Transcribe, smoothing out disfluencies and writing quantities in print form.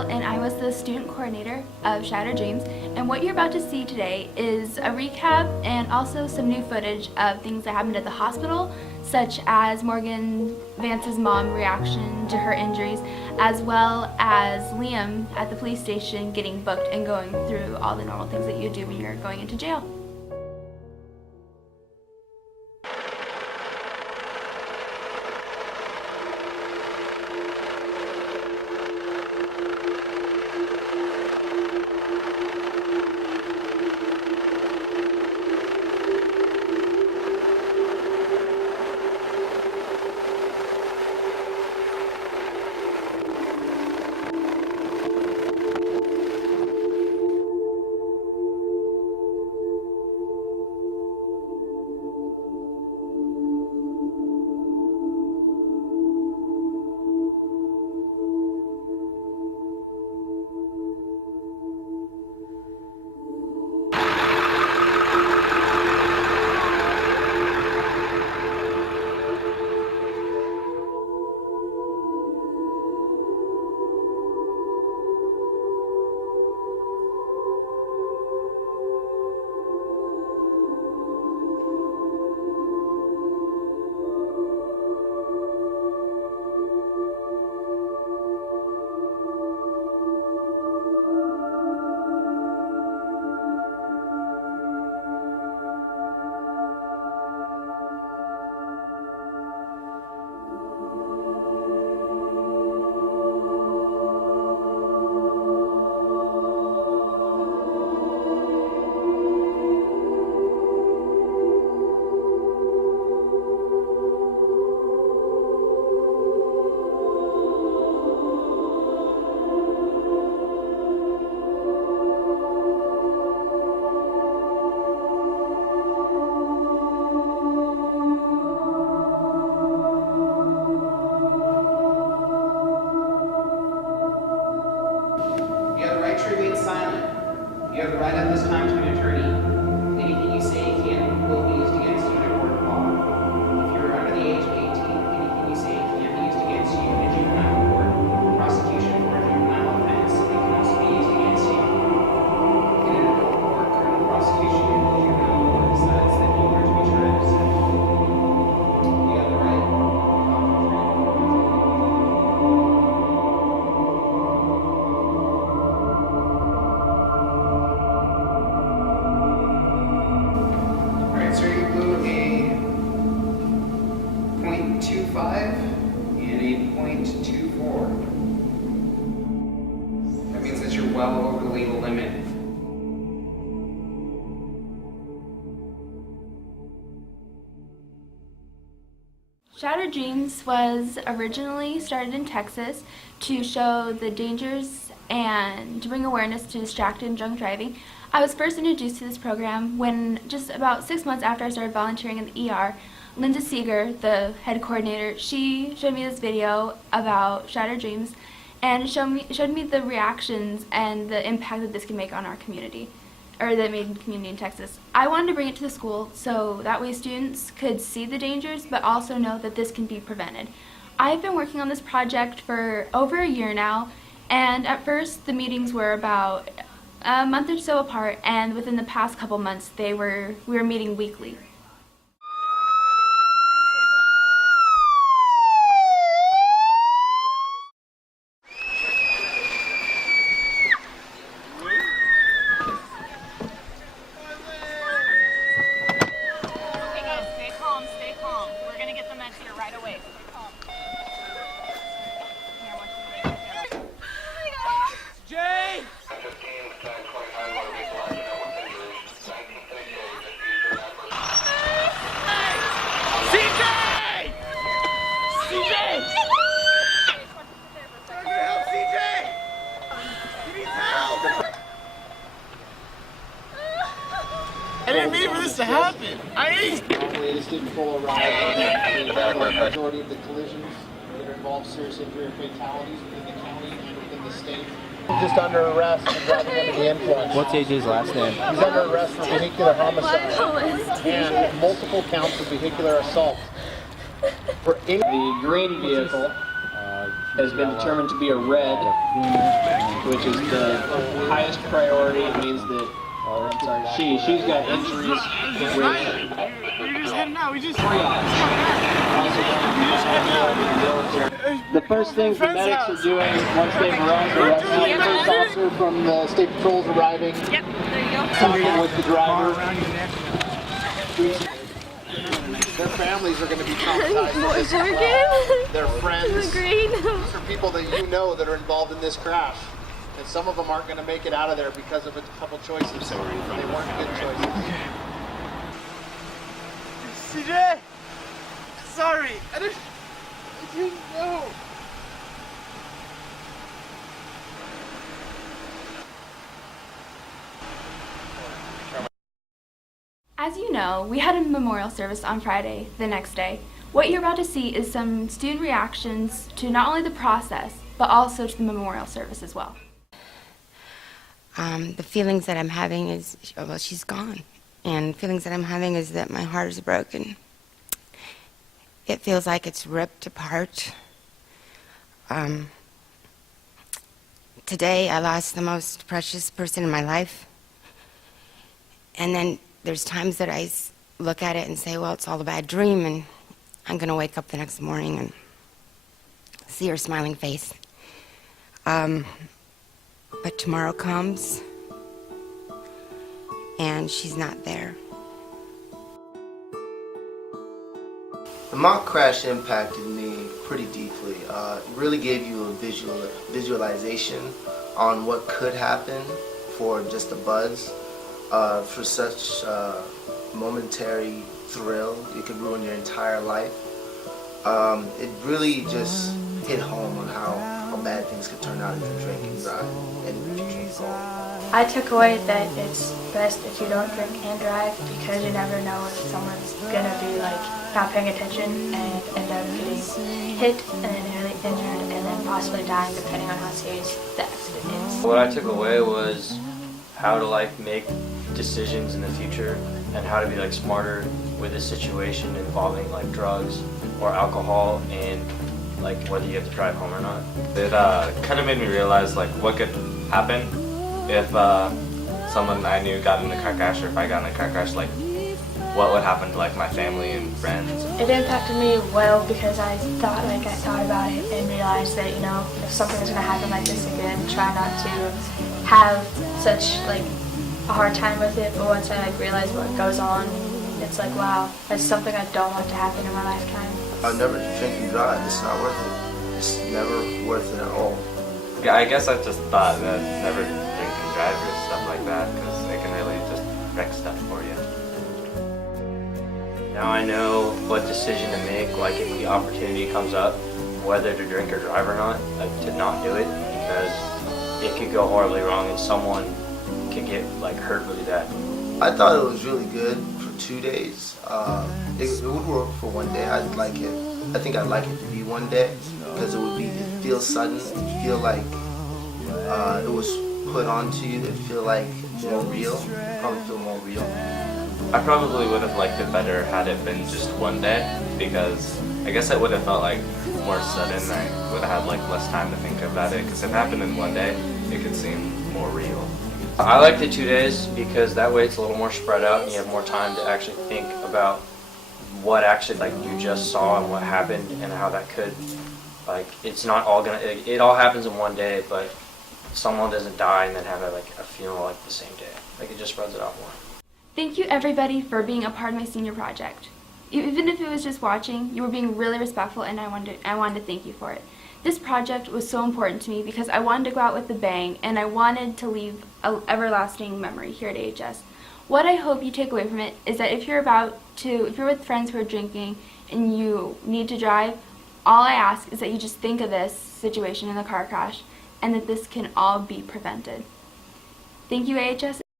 Rachel, and I was the student coordinator of Shattered Dreams. And what you're about to see today is a recap and also some new footage of things that happened at the hospital, such as Morgan Vance's mom's reaction to her injuries, as well as Liam at the police station getting booked and going through all the normal things that you do when you're going into jail. You have the right at this time to an attorney. Anything you say can will be used against you in a court of law. If you are under the age of 18, anything you say can be used against you in a juvenile court. Prosecution for a juvenile offense, it can also be used against you. In an adult court, criminal prosecution in a juvenile court decides that you are to be tried as such. You have the right. So you blew a .25 and a .24. That means that you're well over the legal limit. Shattered Dreams was originally started in Texas to show the dangers and to bring awareness to distracted and drunk driving. I was first introduced to this program when, just about 6 months after I started volunteering in the ER, Linda Seeger, the head coordinator, she showed me this video about Shattered Dreams and showed me the reactions and the impact that this can make on our community, or the Maiden community in Texas. I wanted to bring it to the school so that way students could see the dangers but also know that this can be prevented. I've been working on this project for over a year now, and at first the meetings were about a month or so apart, and within the past couple months we were meeting weekly. Okay guys, stay calm, stay calm. We're gonna get the meds here right away. Stay calm. Here, I want you to make it. Jay! CJ! CJ! I'm gonna help CJ! He needs help! I didn't mean for this to happen. Normally, this didn't full arrive. The majority of the collisions that involve serious injury or fatalities within the county and within the state. Just under arrest and driving under the influence. What's AJ's last name? He's under arrest for vehicular homicide and multiple counts of vehicular assault. For the green vehicle has been determined to be a red, which is the highest priority. It means that she's got injuries which the first things the medics are doing once they've arrived, the first officer from the state patrol is arriving. Yep, there you go. Talking with the driver. Their families are going to be traumatized with this crash. Their friends. These are people that you know that are involved in this crash. And some of them aren't going to make it out of there because of a couple choices. They weren't good choices. CJ! Sorry! I didn't know! As you know, we had a memorial service on Friday, the next day. What you're about to see is some student reactions to not only the process, but also to the memorial service as well. The feelings that I'm having is, well, she's gone. And feelings that I'm having is that my heart is broken. It feels like it's ripped apart. Today, I lost the most precious person in my life. And then there's times that I look at it and say, well, it's all a bad dream, and I'm going to wake up the next morning and see her smiling face. But tomorrow comes, and she's not there. The mock crash impacted me pretty deeply. It really gave you a visualization on what could happen for just a buzz. For such momentary thrill, it could ruin your entire life. It really just hit home on how bad things could turn out if you drink and drive and if you drink alcohol. I took away that it's best if you don't drink and drive, because you never know if someone's gonna be like not paying attention and end up getting hit and then really injured and then possibly dying, depending on how serious the accident is. What I took away was how to like make decisions in the future and how to be like smarter with a situation involving like drugs or alcohol, and like whether you have to drive home or not. It kind of made me realize like what could happen if someone I knew got in a car crash, or if I got in a car crash, like what would happen to like my family and friends. It impacted me well because I thought about it and realized that, you know, if something was gonna happen like this again, try not to have such like a hard time with it. But once I like realized what goes on, it's like, wow, that's something I don't want to happen in my lifetime. I'll never drink and drive. It's not worth it. It's never worth it at all. Yeah, I guess I just thought that never drink and drive or stuff like that, because it can really just wreck stuff for you. Now I know what decision to make, like if the opportunity comes up, whether to drink or drive or not, like to not do it, because it could go horribly wrong and someone could get like hurt really bad. I thought it was really good for 2 days. It would work for 1 day. I'd like it. I think I'd like it to be 1 day, because it feel sudden. It feel like it was put onto you. It feel like more real. Probably feel more real. I probably would have liked it better had it been just 1 day, because I guess it would have felt like more sudden. I would have had like less time to think about it, because if it happened in 1 day, it could seem more real. I like the 2 days because that way it's a little more spread out and you have more time to actually think about what actually like you just saw and what happened and how that could, like, it's not all gonna, it all happens in 1 day, but someone doesn't die and then have a funeral like the same day. Like, it just spreads it out more. Thank you everybody for being a part of my senior project. Even if it was just watching, you were being really respectful, and I wanted to thank you for it. This project was so important to me because I wanted to go out with a bang, and I wanted to leave an everlasting memory here at AHS. What I hope you take away from it is that if you're with friends who are drinking and you need to drive, all I ask is that you just think of this situation in the car crash and that this can all be prevented. Thank you, AHS.